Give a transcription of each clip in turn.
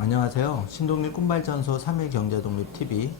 안녕하세요. 신동일 꿈발전소 3일 경제독립TV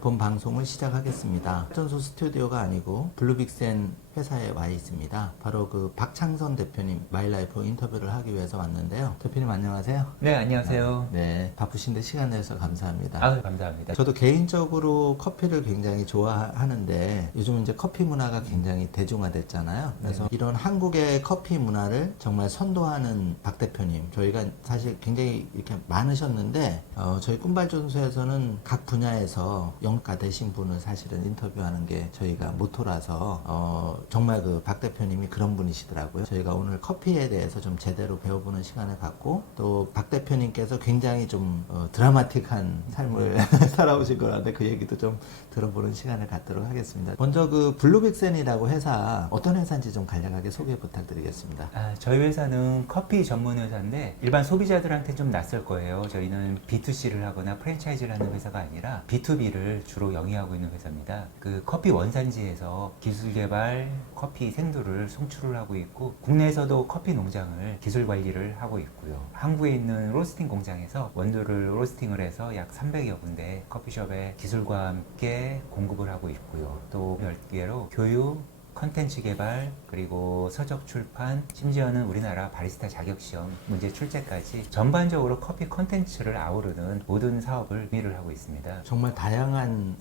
본 방송을 시작하겠습니다. 발전소 스튜디오가 아니고 블루빅센 회사에 와 있습니다. 바로 그 박창선 대표님 마이라이프 인터뷰를 하기 위해서 왔는데요. 대표님 안녕하세요. 네, 안녕하세요. 네, 바쁘신데 시간 내서 감사합니다. 감사합니다. 저도 개인적으로 커피를 굉장히 좋아하는데 요즘 이제 커피 문화가 굉장히 대중화됐잖아요. 그래서 이런 한국의 커피 문화를 정말 선도하는 박 대표님, 저희가 사실 굉장히 이렇게 많으셨는데 저희 꿈발전소에서는 각 분야에서 영가 되신 분을 사실은 인터뷰하는 게 저희가 모토라서 정말 그 박 대표님이 그런 분이시더라고요. 저희가 오늘 커피에 대해서 좀 제대로 배워보는 시간을 갖고 또 박 대표님께서 굉장히 좀 드라마틱한 삶을 살아오신 거라는데 그 얘기도 좀 들어보는 시간을 갖도록 하겠습니다. 먼저 그 블루빅센이라고 회사 어떤 회사인지 좀 간략하게 소개 부탁드리겠습니다. 저희 회사는 커피 전문 회사인데 일반 소비자들한테 좀 낯설 거예요. 저희는 B2C를 하거나 프랜차이즈를 하는 회사가 아니라 B2B를 주로 영위하고 있는 회사입니다. 그 커피 원산지에서 기술 개발, 커피 생두를 송출을 하고 있고 국내에서도 커피 농장을 기술 관리를 하고 있고요. 한국에 있는 로스팅 공장에서 원두를 로스팅을 해서 약 300여 군데 커피숍에 기술과 함께 공급을 하고 있고요. 또 별개로 교육, 컨텐츠 개발, 그리고 서적 출판, 심지어는 우리나라 바리스타 자격시험 문제 출제까지 전반적으로 커피 컨텐츠를 아우르는 모든 사업을 일을 하고 있습니다. 정말 다양한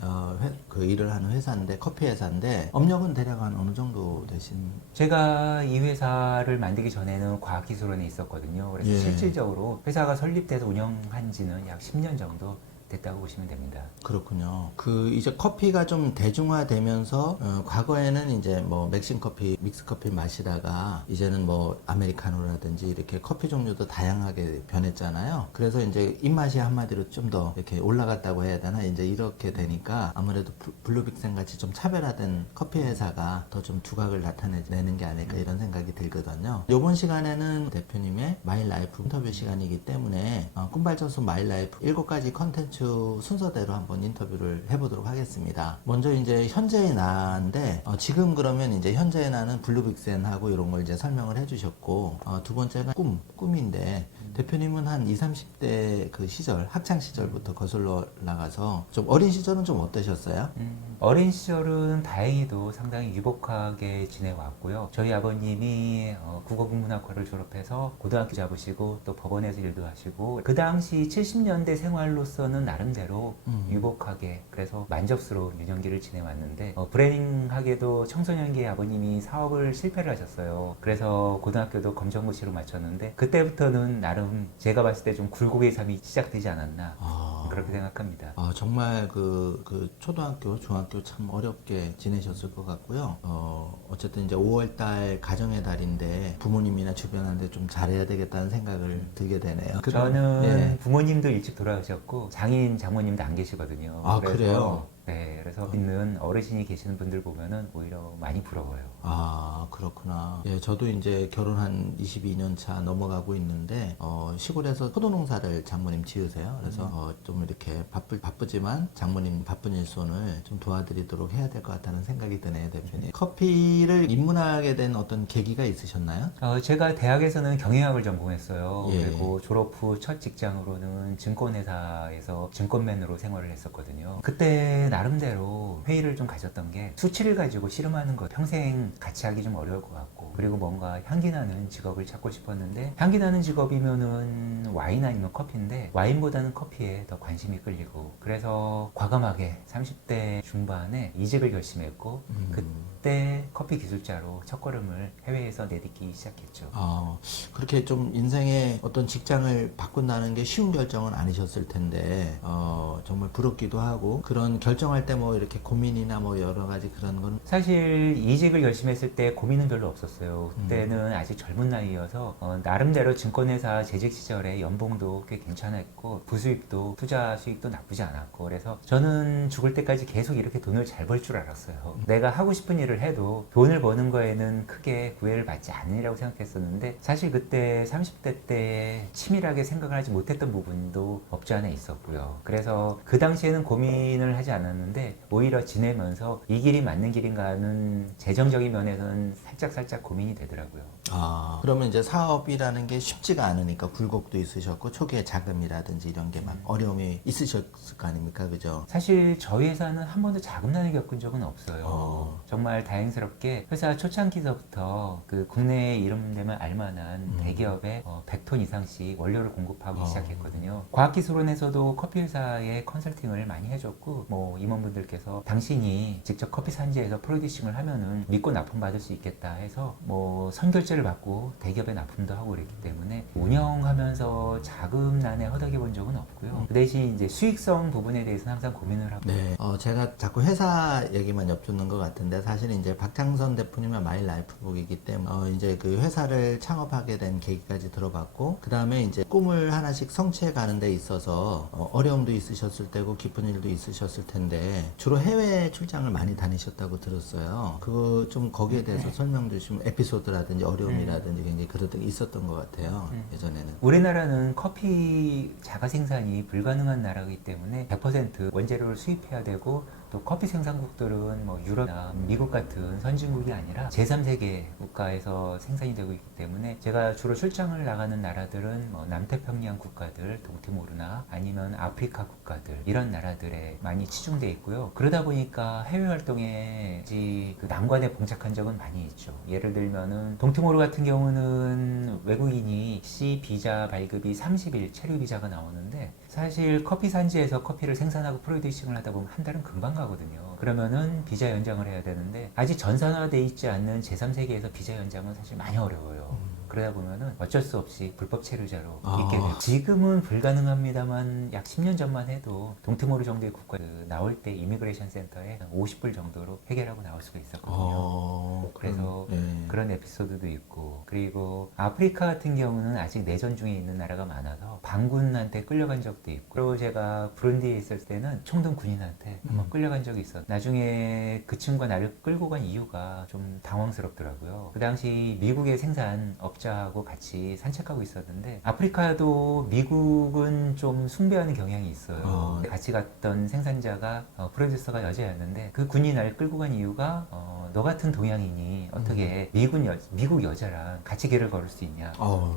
그 일을 하는 회사인데 커피 회사인데 업력은 대략 한 어느 정도 되신? 제가 이 회사를 만들기 전에는 과학기술원에 있었거든요. 그래서 예. 실질적으로 회사가 설립돼서 운영한 지는 약 10년 정도 됐다고 보시면 됩니다. 그렇군요. 그 이제 커피가 좀 대중화되면서 과거에는 이제 뭐 맥심 커피, 믹스 커피 마시다가 이제는 뭐 아메리카노라든지 이렇게 커피 종류도 다양하게 변했잖아요. 그래서 이제 입맛이 한마디로 좀 더 이렇게 올라갔다고 해야 되나 이제 이렇게 되니까 아무래도 블루빅센 같이 좀 차별화된 커피 회사가 더 좀 두각을 나타내는 게 아닐까 이런 생각이 들거든요. 이번 시간에는 대표님의 마이라이프 인터뷰 시간이기 때문에 꿈발전소 마이라이프 7가지 컨텐츠 순서대로 한번 인터뷰를 해보도록 하겠습니다. 먼저 이제 현재의 나인데 지금 그러면 이제 현재의 나는 블루빅센하고 이런 걸 이제 설명을 해주셨고 두 번째가 꿈인데 대표님은 한 20, 30대 그 시절 학창 시절부터 거슬러 나가서 좀 어린 시절은 좀 어떠셨어요? 어린 시절은 다행히도 상당히 유복하게 지내왔고요. 저희 아버님이 국어국문학과를 졸업해서 고등학교 잡으시고 또 법원에서 일도 하시고 그 당시 70년대 생활로서는 나름대로 유복하게 그래서 만족스러운 유년기를 지내왔는데 불행하게도 청소년기에 아버님이 사업을 실패를 하셨어요. 그래서 고등학교도 검정고시로 마쳤는데 그때부터는 나름 제가 봤을 때 좀 굴곡의 삶이 시작되지 않았나 그렇게 생각합니다. 정말 그 초등학교, 중학교 참 어렵게 지내셨을 것 같고요. 어쨌든 이제 5월달 가정의 달인데 부모님이나 주변한테 좀 잘해야 되겠다는 생각을 들게 되네요. 저는 예. 부모님도 일찍 돌아가셨고 장인, 장모님도 안 계시거든요. 그래요? 네, 그래서 있는 어르신이 계시는 분들 보면은 오히려 많이 부러워요. 그렇구나. 예, 저도 이제 결혼한 22년 차 넘어가고 있는데, 시골에서 포도 농사를 장모님 지으세요. 그래서, 좀 이렇게 바쁘지만 장모님 바쁜 일손을 좀 도와드리도록 해야 될 것 같다는 생각이 드네요, 대표님. 커피를 입문하게 된 어떤 계기가 있으셨나요? 제가 대학에서는 경영학을 전공했어요. 예. 그리고 졸업 후 첫 직장으로는 증권회사에서 증권맨으로 생활을 했었거든요. 그때 나름대로 회의를 좀 가졌던 게 수치를 가지고 씨름하는 거 평생 같이 하기 좀 어려울 것 같고 그리고 뭔가 향기 나는 직업을 찾고 싶었는데 향기 나는 직업이면은 와인 아니면 커피인데 와인보다는 커피에 더 관심이 끌리고 그래서 과감하게 30대 중반에 이직을 결심했고 그때 커피 기술자로 첫걸음을 해외에서 내딛기 시작했죠. 그렇게 좀 인생의 어떤 직장을 바꾼다는 게 쉬운 결정은 아니셨을 텐데, 정말 부럽기도 하고, 그런 결정할 때 뭐 이렇게 고민이나 뭐 여러 가지 그런 건 사실 이직을 결심했을 때 고민은 별로 없었어요. 그때는 아직 젊은 나이여서 나름대로 증권회사 재직 시절에 연봉도 꽤 괜찮았고 부수입도 투자 수익도 나쁘지 않았고 그래서 저는 죽을 때까지 계속 이렇게 돈을 잘 벌 줄 알았어요. 내가 하고 싶은 일을 해도 돈을 버는 거에는 크게 구애를 받지 않으리라고 생각했었는데 사실 그때 20대, 30대 때 치밀하게 생각을 하지 못했던 부분도 없지 않아 있었고요. 그래서 그 당시에는 고민을 하지 않았는데 오히려 지내면서 이 길이 맞는 길인가 하는 재정적인 면에서는 살짝 고민이 되더라고요. 아, 그러면 이제 사업이라는 게 쉽지가 않으니까 굴곡도 있으셨고 초기에 자금이라든지 이런 게 막 어려움이 있으셨을 거 아닙니까? 그죠? 사실 저희 회사는 한 번도 자금난을 겪은 적은 없어요. 어. 정말 다행스럽게 회사 초창기서부터 그 국내에 이름 되면 알만한 대기업에 100톤 이상씩 원료를 공급하기 시작했거든요. 과학기술원에서도 커피 회사에 컨설팅을 많이 해줬고 뭐 임원분들께서 당신이 직접 커피 산지에서 프로듀싱을 하면은 믿고 납품받을 수 있겠다 해서 뭐 선결제를 받고 대기업에 납품도 하고 그랬기 때문에 운영하면서 자금난에 허덕여 본 적은 없고요. 그 대신 이제 수익성 부분에 대해서는 항상 고민을 하고. 네. 제가 자꾸 회사 얘기만 엿듣는 것 같은데 사실 이제 박창선 대표님의 마이 라이프북이기 때문에 이제 그 회사를 창업하게 된 계기까지 들어봤고 그 다음에 이제 꿈을 하나씩 성취해 가는 데 있어서 어려움도 있으셨을 테고 기쁜 일도 있으셨을 텐데 주로 해외 출장을 많이 다니셨다고 들었어요. 그거 좀 거기에 대해서 설명 주시면 에피소드라든지 어려움이라든지 굉장히 그런 게 있었던 것 같아요. 예전에는. 우리나라는 커피 자가 생산이 불가능한 나라이기 때문에 100% 원재료를 수입해야 되고 또 커피 생산국들은 뭐 유럽이나 미국 같은 선진국이 아니라 제3세계 국가에서 생산이 되고 있기 때문에 제가 주로 출장을 나가는 나라들은 뭐 남태평양 국가들, 동티모르나 아니면 아프리카 국가들 이런 나라들에 많이 치중돼 있고요. 그러다 보니까 해외 활동에 그 난관에 봉착한 적은 많이 있죠. 예를 들면은 동티모르 같은 경우는 외국인이 C 비자 발급이 30일 체류 비자가 나오는데 사실 커피 산지에서 커피를 생산하고 프로듀싱을 하다 보면 한 달은 금방 가거든요. 그러면은 비자 연장을 해야 되는데 아직 전산화돼 있지 않는 제3세계에서 비자 연장은 사실 많이 어려워요. 그러다 보면은 어쩔 수 없이 불법 체류자로 있게 돼요. 지금은 불가능합니다만 약 10년 전만 해도 동티모르 정도의 국가 나올 때 이미그레이션 센터에 50불 정도로 해결하고 나올 수가 있었거든요. 그래서 그런 에피소드도 있고 그리고 아프리카 같은 경우는 아직 내전 중에 있는 나라가 많아서 반군한테 끌려간 적도 있고 그리고 제가 부룬디에 있을 때는 총동 군인한테 한번 끌려간 적이 있었어요. 나중에 그 친구가 나를 끌고 간 이유가 좀 당황스럽더라고요. 그 당시 미국의 생산 업자하고 같이 산책하고 있었는데 아프리카도 미국은 좀 숭배하는 경향이 있어요. 같이 갔던 생산자가 프로듀서가 여자였는데 그 군이 날 끌고 간 이유가 너 같은 동양인이 어떻게 미국 여자랑 같이 길을 걸을 수 있냐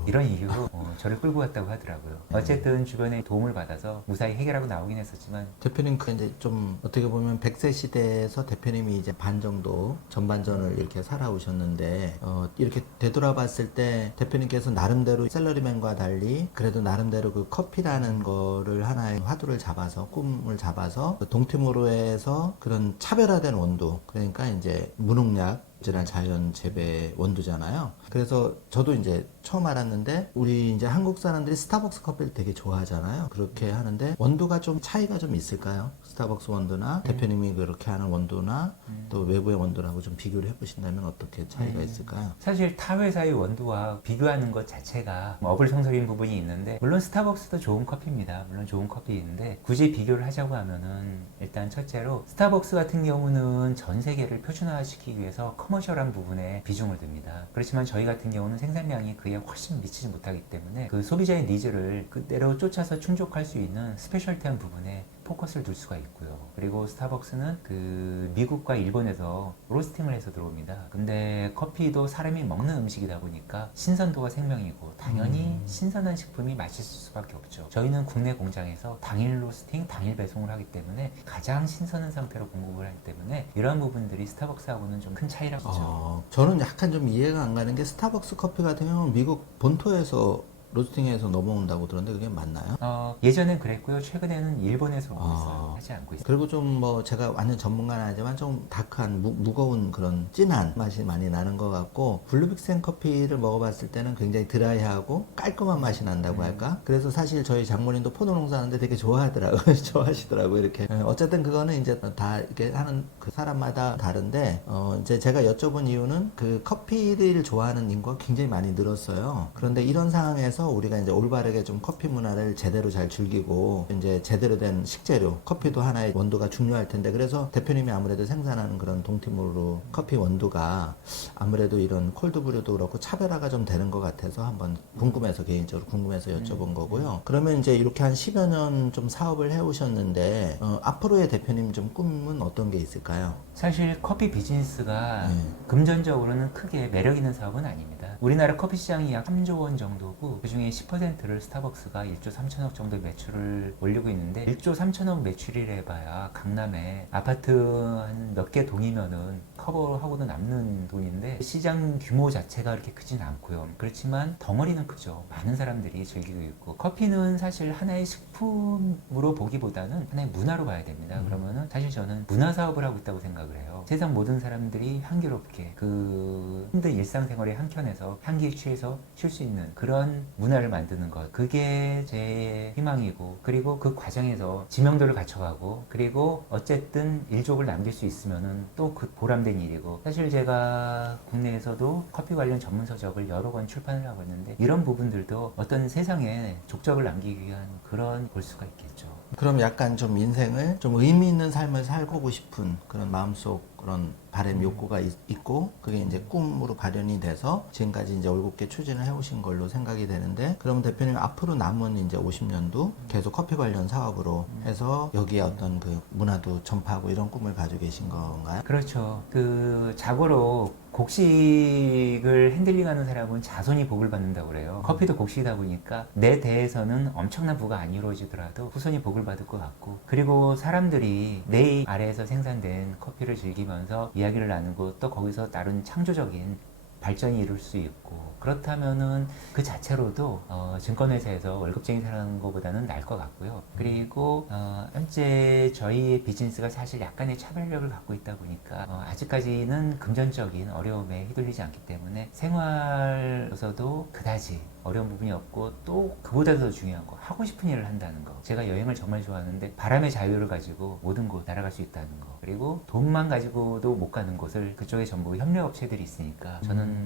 이런 이유로 저를 끌고 갔다고 하더라고요. 어쨌든 주변에 도움을 받아서 무사히 해결하고 나오긴 했었지만 대표님 그 이제 좀 어떻게 보면 100세 시대에서 대표님이 이제 반 정도 전반전을 이렇게 살아오셨는데 이렇게 되돌아봤을 때 대표님께서 나름대로 샐러리맨과 달리 그래도 나름대로 그 커피라는 거를 하나의 화두를 잡아서 꿈을 잡아서 동티모르에서 그런 차별화된 원두 그러니까 이제 무농약 자연 재배 원두잖아요. 그래서 저도 이제 처음 알았는데 우리 이제 한국 사람들이 스타벅스 커피를 되게 좋아하잖아요. 그렇게 하는데 원두가 좀 차이가 좀 있을까요? 스타벅스 원두나 대표님이 그렇게 하는 원두나 또 외부의 원두라고 좀 비교를 해보신다면 어떻게 차이가 있을까요? 사실 타 회사의 원두와 비교하는 것 자체가 어불성설인 부분이 있는데 물론 스타벅스도 좋은 커피입니다. 물론 좋은 커피인데 굳이 비교를 하자고 하면은 일단 첫째로 스타벅스 같은 경우는 전 세계를 표준화시키기 위해서 커머셜한 부분에 비중을 둡니다. 그렇지만 저희 같은 경우는 생산량이 그에 훨씬 미치지 못하기 때문에 그 소비자의 니즈를 그대로 쫓아서 충족할 수 있는 스페셜티한 부분에 포커스를 둘 수가 있고요. 그리고 스타벅스는 그 미국과 일본에서 로스팅을 해서 들어옵니다. 근데 커피도 사람이 먹는 음식이다 보니까 신선도가 생명이고 당연히 신선한 식품이 맛있을 수밖에 없죠. 저희는 국내 공장에서 당일 로스팅, 당일 배송을 하기 때문에 가장 신선한 상태로 공급을 하기 때문에 이러한 부분들이 스타벅스하고는 좀 큰 차이라고 보죠. 저는 약간 좀 이해가 안 가는 게 스타벅스 커피 같은 경우는 미국 본토에서 로스팅해서 넘어온다고 들었는데 그게 맞나요? 예전엔 그랬고요. 최근에는 일본에서 오고 있어요. 하지 않고 있어요. 그리고 좀 뭐 제가 완전 전문가는 아니지만 좀 다크한 무거운 그런 진한 맛이 많이 나는 것 같고 블루빅센 커피를 먹어봤을 때는 굉장히 드라이하고 깔끔한 맛이 난다고 할까? 그래서 사실 저희 장모님도 포도 농사하는데 되게 좋아하더라고요. 좋아하시더라고요. 이렇게 어쨌든 그거는 이제 다 이렇게 하는 그 사람마다 다른데 이제 제가 여쭤본 이유는 그 커피를 좋아하는 인구가 굉장히 많이 늘었어요. 그런데 이런 상황에서 통해서 우리가 이제 올바르게 좀 커피 문화를 제대로 잘 즐기고 이제 제대로 된 식재료, 커피도 하나의 원두가 중요할 텐데 그래서 대표님이 아무래도 생산하는 그런 동티모르 커피 원두가 아무래도 이런 콜드브루도 그렇고 차별화가 좀 되는 것 같아서 한번 궁금해서 개인적으로 궁금해서 여쭤본 거고요. 그러면 이제 이렇게 한 10여 년 좀 사업을 해오셨는데 앞으로의 대표님 좀 꿈은 어떤 게 있을까요? 사실 커피 비즈니스가 네. 금전적으로는 크게 매력 있는 사업은 아닙니다. 우리나라 커피 시장이 약 3조 원 정도고 그중에 10%를 스타벅스가 1조 3천억 정도 매출을 올리고 있는데 1조 3천억 매출이래 봐야 강남에 아파트 한 몇 개 동이면은 커버하고도 남는 돈인데 시장 규모 자체가 그렇게 크진 않고요. 그렇지만 덩어리는 크죠. 많은 사람들이 즐기고 있고 커피는 사실 하나의 식품으로 보기보다는 하나의 문화로 봐야 됩니다. 그러면은 사실 저는 문화 사업을 하고 있다고 생각을 해요. 세상 모든 사람들이 향기롭게 그 힘든 일상생활의 한켠에서 향기에 취해서 쉴 수 있는 그런 문화를 만드는 것, 그게 제 희망이고, 그리고 그 과정에서 지명도를 갖춰가고, 그리고 어쨌든 일족을 남길 수 있으면은 또 그 보람된 일이고, 사실 제가 국내에서도 커피 관련 전문 서적을 여러 권 출판을 하고 있는데 이런 부분들도 어떤 세상에 족적을 남기기 위한 그런 볼 수가 있겠죠. 그럼 약간 좀 인생을 좀 의미 있는 삶을 살고 싶은 그런 마음속 그런 바람 욕구가 있고 그게 이제 꿈으로 발현이 돼서 지금까지 이제 올곧게 추진을 해오신 걸로 생각이 되는데 그럼 대표님 앞으로 남은 이제 50년도 계속 커피 관련 사업으로 해서 여기에 어떤 그 문화도 전파하고 이런 꿈을 가지고 계신 건가요? 그렇죠. 그 자고로 곡식을 핸들링하는 사람은 자손이 복을 받는다고 그래요. 커피도 곡식이다 보니까 내 대에서는 엄청난 부가 안 이루어지더라도 후손이 복을 받을 것 같고, 그리고 사람들이 내 아래에서 생산된 커피를 즐기면서 이야기를 나누고 또 거기서 다른 창조적인 발전이 이룰 수 있고, 그렇다면은 그 자체로도 증권회사에서 월급쟁이 생활하는 것보다는 나을 것 같고요. 그리고 현재 저희의 비즈니스가 사실 약간의 차별력을 갖고 있다 보니까 아직까지는 금전적인 어려움에 휘둘리지 않기 때문에 생활에서도 그다지 어려운 부분이 없고, 또 그보다 더 중요한 거, 하고 싶은 일을 한다는 거. 제가 여행을 정말 좋아하는데 바람의 자유를 가지고 모든 곳 날아갈 수 있다는 거, 그리고 돈만 가지고도 못 가는 곳을 그쪽에 전부 협력업체들이 있으니까 저는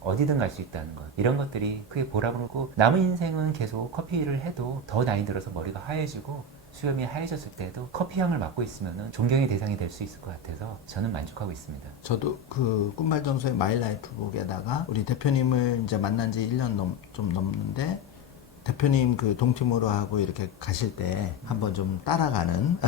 어디든 갈 수 있다는 것, 이런 것들이 크게 보람을 고, 남은 인생은 계속 커피 일을 해도 더 나이 들어서 머리가 하얘지고 수염이 하얘졌을 때도 커피 향을 맡고 있으면 존경의 대상이 될 수 있을 것 같아서 저는 만족하고 있습니다. 저도 그 꿈발전소의 마일라이프 북에다가 우리 대표님을 이제 만난 지 1년 좀 넘는데 대표님 그 동티모르하고 이렇게 가실 때 한번 좀 따라가는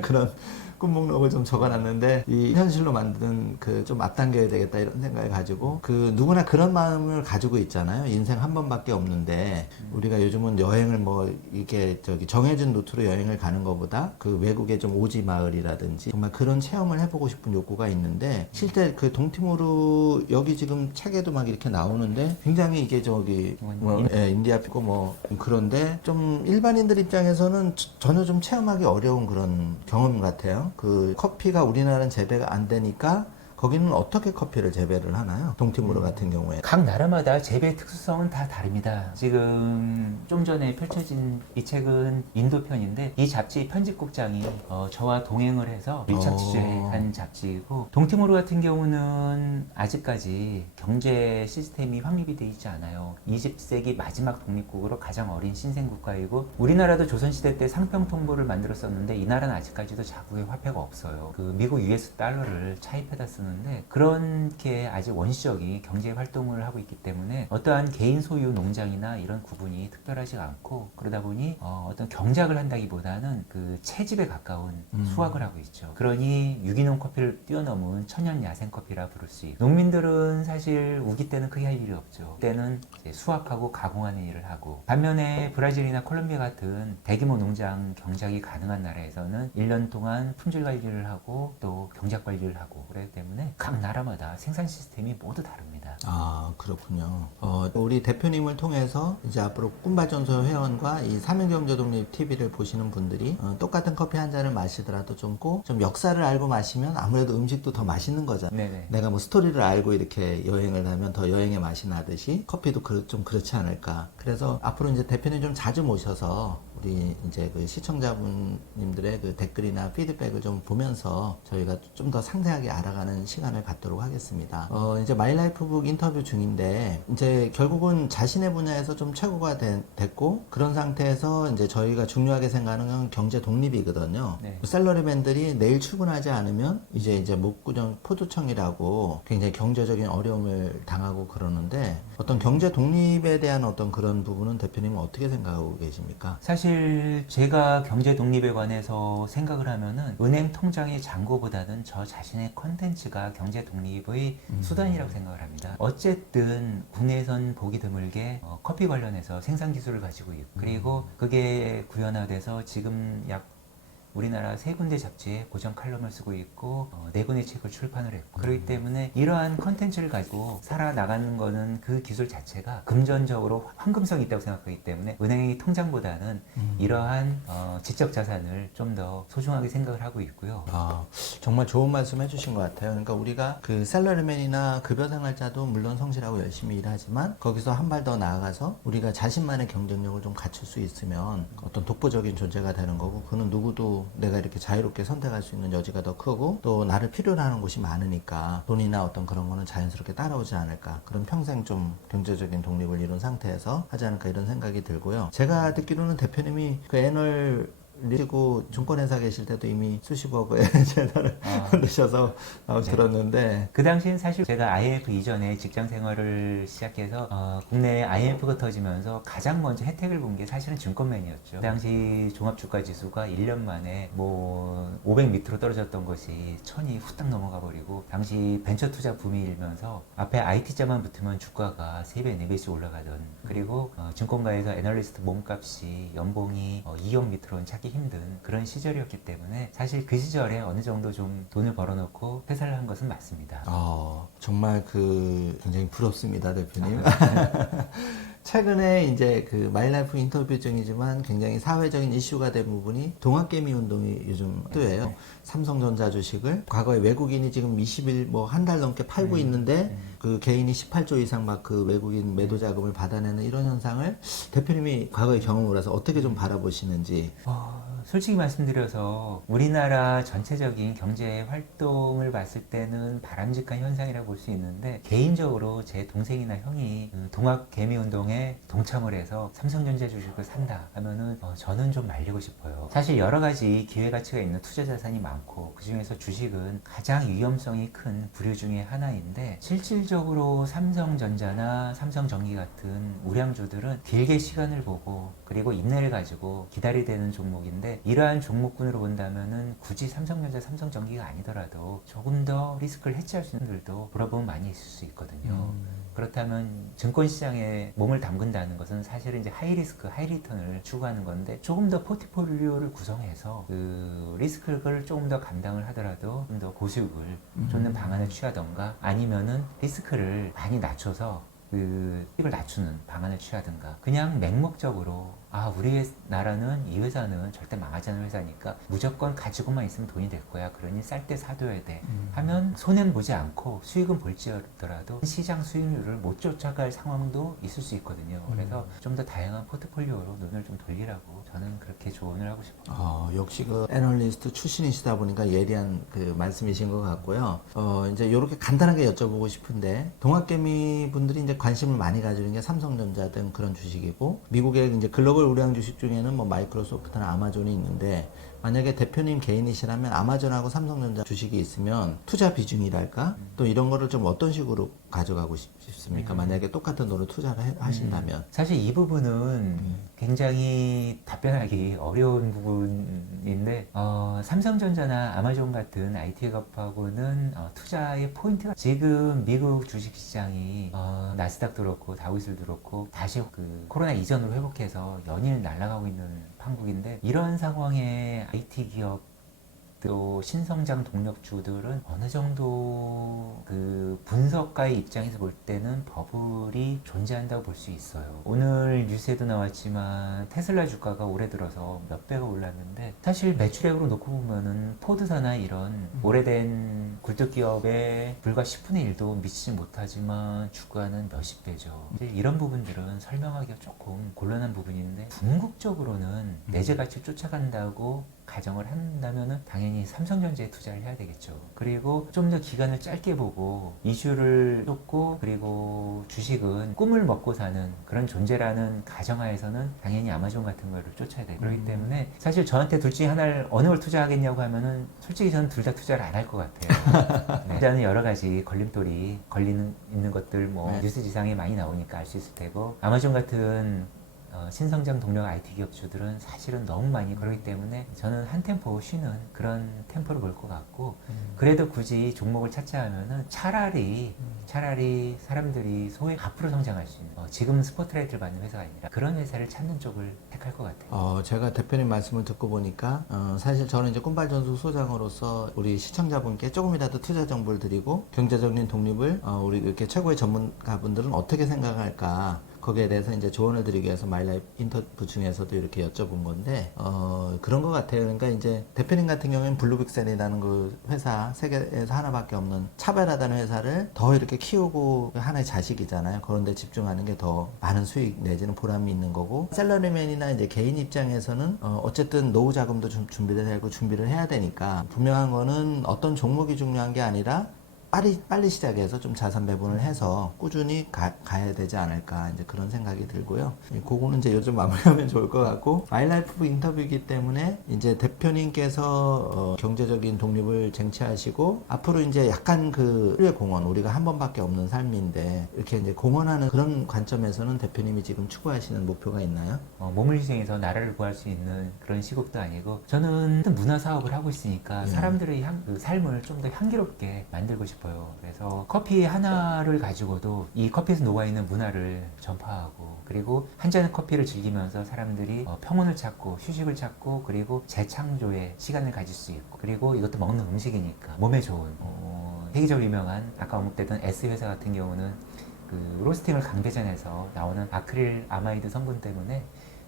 그런 꿈 목록을 좀 적어놨는데 이 현실로 만든 그 좀 앞당겨야 되겠다 이런 생각을 가지고 그 누구나 그런 마음을 가지고 있잖아요. 인생 한 번밖에 없는데 우리가 요즘은 여행을 뭐 이렇게 저기 정해진 루트로 여행을 가는 것보다 그 외국의 좀 오지 마을이라든지 정말 그런 체험을 해보고 싶은 욕구가 있는데 실제 그 동티모르 여기 지금 책에도 막 이렇게 나오는데 굉장히 이게 저기 뭐 인디아피고 뭐 그런데 좀 일반인들 입장에서는 전혀 좀 체험하기 어려운 그런 경험 같아요. 그 커피가 우리나라는 재배가 안 되니까 거기는 어떻게 커피를 재배를 하나요? 동티모르 같은 경우에. 각 나라마다 재배의 특수성은 다 다릅니다. 지금 좀 전에 펼쳐진 이 책은 인도 편인데 이 잡지 편집국장이 저와 동행을 해서 밀착 취재한 잡지이고, 동티모르 같은 경우는 아직까지 경제 시스템이 확립이 되어 있지 않아요. 20세기 마지막 독립국으로 가장 어린 신생국가이고, 우리나라도 조선시대 때 상평통보를 만들었었는데 이 나라는 아직까지도 자국의 화폐가 없어요. 그 미국 US 달러를 차입해다 쓰는 그렇게 아직 원시적인 경제 활동을 하고 있기 때문에 어떠한 개인 소유 농장이나 이런 구분이 특별하지 않고, 그러다 보니 어떤 경작을 한다기보다는 그 채집에 가까운 수확을 하고 있죠. 그러니 유기농 커피를 뛰어넘은 천연 야생 커피라 부를 수 있고, 농민들은 사실 우기 때는 크게 할 일이 없죠. 그때는 이제 수확하고 가공하는 일을 하고, 반면에 브라질이나 콜롬비아 같은 대규모 농장 경작이 가능한 나라에서는 1년 동안 품질 관리를 하고 또 경작 관리를 하고, 그렇기 때문에 각 나라마다 생산 시스템이 모두 다릅니다. 아, 그렇군요. 우리 대표님을 통해서 이제 앞으로 꿈발전소 회원과 이 사명경제독립 TV를 보시는 분들이 똑같은 커피 한 잔을 마시더라도 좀 역사를 알고 마시면 아무래도 음식도 더 맛있는 거잖아요. 네네. 내가 뭐 스토리를 알고 이렇게 여행을 하면 더 여행의 맛이 나듯이 커피도 좀 그렇지 않을까. 그래서 앞으로 이제 대표님 좀 자주 모셔서 우리 이제 그 시청자분님들의 그 댓글이나 피드백을 좀 보면서 저희가 좀 더 상세하게 알아가는 시간을 갖도록 하겠습니다. 이제 마이라이프북 인터뷰 중인데 이제 결국은 자신의 분야에서 좀 최고가 됐고 그런 상태에서 이제 저희가 중요하게 생각하는 건 경제 독립이거든요. 네. 샐러리맨들이 내일 출근하지 않으면 이제 목구정 포도청이라고 굉장히 경제적인 어려움을 당하고 그러는데 어떤 경제 독립에 대한 어떤 그런 부분은 대표님은 어떻게 생각하고 계십니까? 사실 제가 경제 독립에 관해서 생각을 하면은 은행 통장의 잔고보다는 저 자신의 컨텐츠가 경제 독립의 수단이라고 생각을 합니다. 어쨌든 국내에선 보기 드물게 커피 관련해서 생산 기술을 가지고 있고 그리고 그게 구현화돼서 지금 약 우리나라 3군데 잡지에 고정 칼럼을 쓰고 있고 4권의 책을 출판을 했고 그렇기 때문에 이러한 컨텐츠를 가지고 살아나가는 거는 그 기술 자체가 금전적으로 황금성이 있다고 생각하기 때문에 은행의 통장보다는 이러한 지적 자산을 좀 더 소중하게 생각을 하고 있고요. 정말 좋은 말씀 해주신 것 같아요. 그러니까 우리가 그 샐러리맨이나 급여 생활자도 물론 성실하고 열심히 일하지만 거기서 한 발 더 나아가서 우리가 자신만의 경쟁력을 좀 갖출 수 있으면 어떤 독보적인 존재가 되는 거고 그는 누구도 내가 이렇게 자유롭게 선택할 수 있는 여지가 더 크고 또 나를 필요로 하는 곳이 많으니까 돈이나 어떤 그런 거는 자연스럽게 따라오지 않을까. 그럼 평생 좀 경제적인 독립을 이룬 상태에서 하지 않을까 이런 생각이 들고요. 제가 듣기로는 대표님이 그 애널 리고 증권회사 계실 때도 이미 수십억의 재산을 만드셔서 들었는데 그 당시엔 사실 제가 IMF 이전에 직장 생활을 시작해서 국내 IMF가 터지면서 가장 먼저 혜택을 본 게 사실은 증권맨이었죠. 그 당시 종합주가지수가 1년 만에 뭐 500 밑으로 떨어졌던 것이 1000이 후딱 넘어가 버리고 당시 벤처 투자 붐이 일면서 앞에 IT자만 붙으면 주가가 3배, 4배씩 올라가던 그리고 증권가에서 애널리스트 몸값이 연봉이 2억 밑으로는 찾기 힘든 그런 시절이었기 때문에 사실 그 시절에 어느 정도 좀 돈을 벌어놓고 회사를 한 것은 맞습니다. 정말 굉장히 부럽습니다, 대표님. 최근에 이제 그 마이라이프 인터뷰 중이지만 굉장히 사회적인 이슈가 된 부분이 동학개미 운동이 요즘 뜨예요. 삼성전자 주식을 과거에 외국인이 지금 20일 뭐 한 달 넘게 팔고 있는데 그 개인이 18조 이상 막 그 외국인 매도 자금을 받아내는 이런 현상을 대표님이 과거에 경험을 해서 어떻게 좀 바라보시는지. 솔직히 말씀드려서 우리나라 전체적인 경제 활동을 봤을 때는 바람직한 현상이라고 볼 수 있는데 개인적으로 제 동생이나 형이 동학 개미 운동에 동참을 해서 삼성전자 주식을 산다 하면은 저는 좀 말리고 싶어요. 사실 여러 가지 기회 가치가 있는 투자 자산이 많고 그 중에서 주식은 가장 위험성이 큰 부류 중에 하나인데 실질적으로 삼성전자나 삼성전기 같은 우량주들은 길게 시간을 보고 그리고 인내를 가지고 기다려야 되는 종목인데 이러한 종목군으로 본다면은 굳이 삼성전자, 삼성전기가 아니더라도 조금 더 리스크를 해치할 수 있는 분들도 물어보면 많이 있을 수 있거든요. 그렇다면 증권시장에 몸을 담근다는 것은 사실은 이제 하이 리스크, 하이 리턴을 추구하는 건데 조금 더 포트폴리오를 구성해서 그 리스크를 조금 더 감당을 하더라도 좀 더 고수익을 쫓는 방안을 취하던가 아니면은 리스크를 많이 낮춰서 그 수익을 낮추는 방안을 취하든가 그냥 맹목적으로 우리 나라는 이 회사는 절대 망하지 않는 회사니까 무조건 가지고만 있으면 돈이 될 거야. 그러니 쌀 때 사둬야 돼. 하면 손해는 보지 않고 수익은 볼지라도 시장 수익률을 못 쫓아갈 상황도 있을 수 있거든요. 그래서 좀 더 다양한 포트폴리오로 눈을 좀 돌리라고 저는 그렇게 조언을 하고 싶어요. 역시 그 애널리스트 출신이시다 보니까 예리한 그 말씀이신 것 같고요. 이제 이렇게 간단하게 여쭤보고 싶은데 동학개미 분들이 이제 관심을 많이 가지는 게 삼성전자 등 그런 주식이고 미국의 이제 글로벌 우량 주식 중에는 뭐 마이크로소프트나 아마존이 있는데 만약에 대표님 개인이시라면 아마존하고 삼성전자 주식이 있으면 투자 비중이랄까 또 이런 거를 좀 어떤 식으로 가져가고 싶습니까? 만약에 똑같은 돈을 투자를 하신다면. 사실 이 부분은 굉장히 답변하기 어려운 부분인데 삼성전자나 아마존 같은 IT 기업하고는 투자의 포인트가 지금 미국 주식시장이 나스닥도 그렇고 다우지수도 그렇고 다시 그 코로나 이전으로 회복해서 연일 날아가고 있는 한국인데 이런 상황에 IT 기업 또 신성장 동력주들은 어느 정도 그 분석가의 입장에서 볼 때는 버블이 존재한다고 볼 수 있어요. 오늘 뉴스에도 나왔지만 테슬라 주가가 올해 들어서 몇 배가 올랐는데 사실 매출액으로 놓고 보면은 포드사나 이런 오래된 굴뚝 기업의 불과 10분의 1도 미치지 못하지만 주가는 몇십 배죠. 이제 이런 부분들은 설명하기가 조금 곤란한 부분인데 궁극적으로는 내재 가치 쫓아간다고 가정을 한다면은 당연히 삼성전자에 투자를 해야 되겠죠. 그리고 좀 더 기간을 짧게 보고 이슈를 쫓고 그리고 주식은 꿈을 먹고 사는 그런 존재라는 가정하에서는 당연히 아마존 같은 거를 쫓아야 돼요. 그렇기 때문에 사실 저한테 둘 중에 하나를 어느 걸 투자하겠냐고 하면은 솔직히 저는 둘 다 투자를 안 할 것 같아요. 네. 투자는 여러 가지 걸림돌이 있는 것들 뭐 네. 뉴스 지상에 많이 나오니까 알 수 있을 테고 아마존 같은 신성장 동력 IT 기업주들은 사실은 너무 많이 그러기 때문에 저는 한 템포 쉬는 그런 템포를 볼 것 같고 그래도 굳이 종목을 찾자 하면은 차라리 사람들이 소액 앞으로 성장할 수 있는 지금 스포트라이트를 받는 회사가 아니라 그런 회사를 찾는 쪽을 택할 것 같아요. 제가 대표님 말씀을 듣고 보니까 사실 저는 이제 꿈발전수 소장으로서 우리 시청자분께 조금이라도 투자 정보를 드리고 경제적인 독립을 우리 이렇게 최고의 전문가분들은 어떻게 생각할까 거기에 대해서 이제 조언을 드리기 위해서 마이라이프 인터뷰 중에서도 이렇게 여쭤본 건데 그런 것 같아요. 그러니까 이제 대표님 같은 경우에는 블루빅셀이라는 그 회사 세계에서 하나밖에 없는 차별화되는 회사를 더 이렇게 키우고 하나의 자식이잖아요. 그런데 집중하는 게 더 많은 수익 내지는 보람이 있는 거고 샐러리맨이나 이제 개인 입장에서는 어쨌든 노후 자금도 좀 준비를 하고 준비를 해야 되니까 분명한 거는 어떤 종목이 중요한 게 아니라 빨리 시작해서 좀 자산 배분을 해서 꾸준히 가야 되지 않을까 이제 그런 생각이 들고요. 그거는 이제 요즘 마무리하면 좋을 것 같고 마이라이프 인터뷰이기 때문에 이제 대표님께서 경제적인 독립을 쟁취하시고 앞으로 이제 약간 그 일회 공헌 우리가 한 번밖에 없는 삶인데 이렇게 이제 공헌하는 그런 관점에서는 대표님이 지금 추구하시는 목표가 있나요? 몸을 희생해서 나라를 구할 수 있는 그런 시국도 아니고 저는 문화 사업을 하고 있으니까 사람들의 그 삶을 좀 더 향기롭게 만들고 싶어요. 그래서 커피 하나를 가지고도 이 커피에서 녹아있는 문화를 전파하고 그리고 한 잔의 커피를 즐기면서 사람들이 평온을 찾고 휴식을 찾고 그리고 재창조의 시간을 가질 수 있고 그리고 이것도 먹는 음식이니까 몸에 좋은 세계적으로 유명한 아까 언급됐던 S회사 같은 경우는 그 로스팅을 강대전해서 나오는 아크릴 아마이드 성분 때문에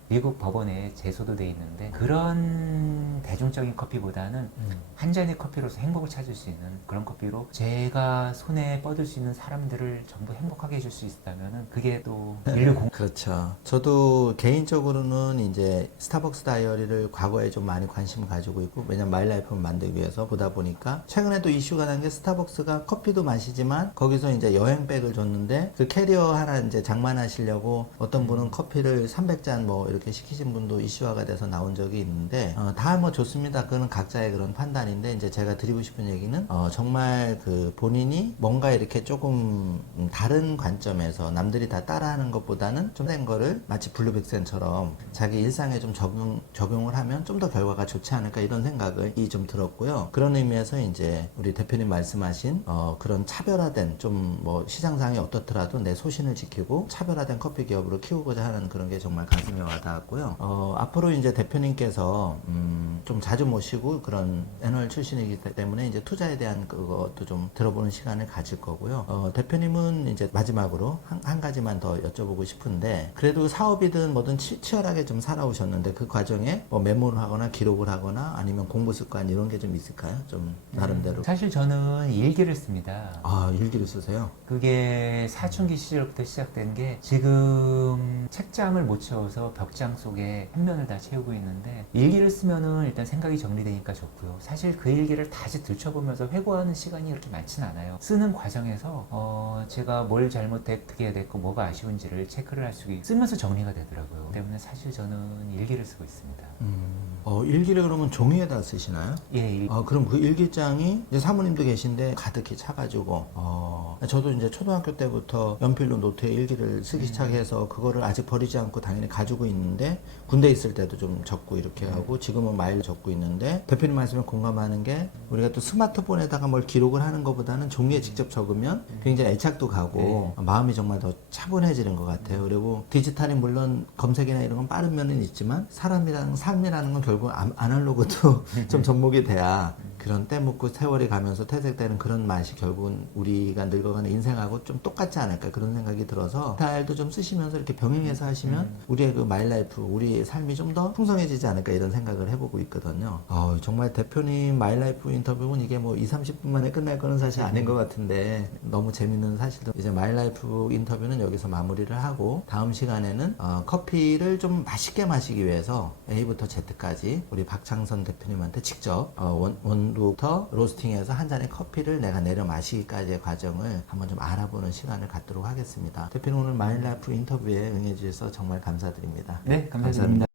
미국 법원에 제소도 돼 있는데 그런 대중적인 커피보다는 한 잔의 커피로서 행복을 찾을 수 있는 그런 커피로 제가 손에 뻗을 수 있는 사람들을 전부 행복하게 해줄 수 있다면은 그게 또 인류 공 그렇죠. 저도 개인적으로는 이제 스타벅스 다이어리를 과거에 좀 많이 관심을 가지고 있고 왜냐면 마이라이프를 만들기 위해서 보다 보니까 최근에도 이슈가 난 게 스타벅스가 커피도 마시지만 거기서 이제 여행백을 줬는데 그 캐리어 하나 이제 장만하시려고 어떤 분은 커피를 300잔 뭐 이렇게 시키신 분도 이슈화가 돼서 나온 적이 있는데 다 뭐 좋습니다. 그거는 각자의 그런 판단인데 이제 제가 드리고 싶은 얘기는 정말 그 본인이 뭔가 이렇게 조금 다른 관점에서 남들이 다 따라하는 것보다는 좀 된 거를 마치 블루빅센처럼 자기 일상에 좀 적용을 하면 좀 더 결과가 좋지 않을까 이런 생각이 좀 들었고요. 그런 의미에서 이제 우리 대표님 말씀하신 그런 차별화된 좀 뭐 시장상이 어떻더라도 내 소신을 지키고 차별화된 커피 기업으로 키우고자 하는 그런 게 정말 가슴에 와닿았고요. 앞으로 이제 대표님께서 좀 자주 모시고 그런 애널 출신이기 때문에 이제 투자에 대한 그것도 좀 들어보는 시간을 가질 거고요. 대표님은 이제 마지막으로 한 가지만 더 여쭤보고 싶은데 그래도 사업이든 뭐든 치열하게 좀 살아오셨는데 그 과정에 뭐 메모를 하거나 기록을 하거나 아니면 공부 습관 이런 게 좀 있을까요? 좀 나름대로. 사실 저는 일기를 씁니다. 일기를 쓰세요? 그게 사춘기 시절부터 시작된 게 지금 책장을 못 채워서 벽장 속에 한 면을 다 채우고 있는데 일기를 쓰면은 일단 생각이 정리되니까 좋고요. 사실 그 일기를 다시 들춰보면서 회고하는 시간이 그렇게 많지는 않아요. 쓰는 과정에서 제가 뭘 잘못해 어떻게 해야 됐고 뭐가 아쉬운지를 체크를 할 수 있고 쓰면서 정리가 되더라고요. 때문에 사실 저는 일기를 쓰고 있습니다. 일기를 그러면 종이에다 쓰시나요? 예, 그럼 그 일기장이 이제 사모님도 계신데 가득히 차가지고 저도 이제 초등학교 때부터 연필로 노트에 일기를 쓰기 시작해서 그거를 아직 버리지 않고 당연히 가지고 있는 있는데 군대 있을 때도 좀 적고 이렇게 하고 지금은 마일 적고 있는데 대표님 말씀에 공감하는 게 우리가 또 스마트폰에다가 뭘 기록을 하는 것보다는 종이에 직접 적으면 굉장히 애착도 가고 마음이 정말 더 차분해지는 것 같아요. 그리고 디지털이 물론 검색이나 이런 건 빠른 면은 있지만 사람이라는 삶이라는 건 결국 아날로그도 좀 접목이 돼야 그런 때 묻고 세월이 가면서 퇴색되는 그런 맛이 결국은 우리가 늙어가는 인생하고 좀 똑같지 않을까 그런 생각이 들어서 스타일도 좀 쓰시면서 이렇게 병행해서 하시면 우리의 그 마일라이프, 우리의 삶이 좀 더 풍성해지지 않을까 이런 생각을 해보고 있거든요. 정말 대표님 마일라이프 인터뷰는 이게 뭐 2, 30분 만에 끝날 거는 사실 아닌 것 같은데 너무 재밌는 사실도 이제 마일라이프 인터뷰는 여기서 마무리를 하고 다음 시간에는 커피를 좀 맛있게 마시기 위해서 A부터 Z까지 우리 박창선 대표님한테 직접 원부터 로스팅해서 한 잔의 커피를 내가 내려 마시기까지의 과정을 한번 좀 알아보는 시간을 갖도록 하겠습니다. 대표님 오늘 마일라이프 인터뷰에 응해 주셔서 정말 감사드립니다. 네, 감사드립니다.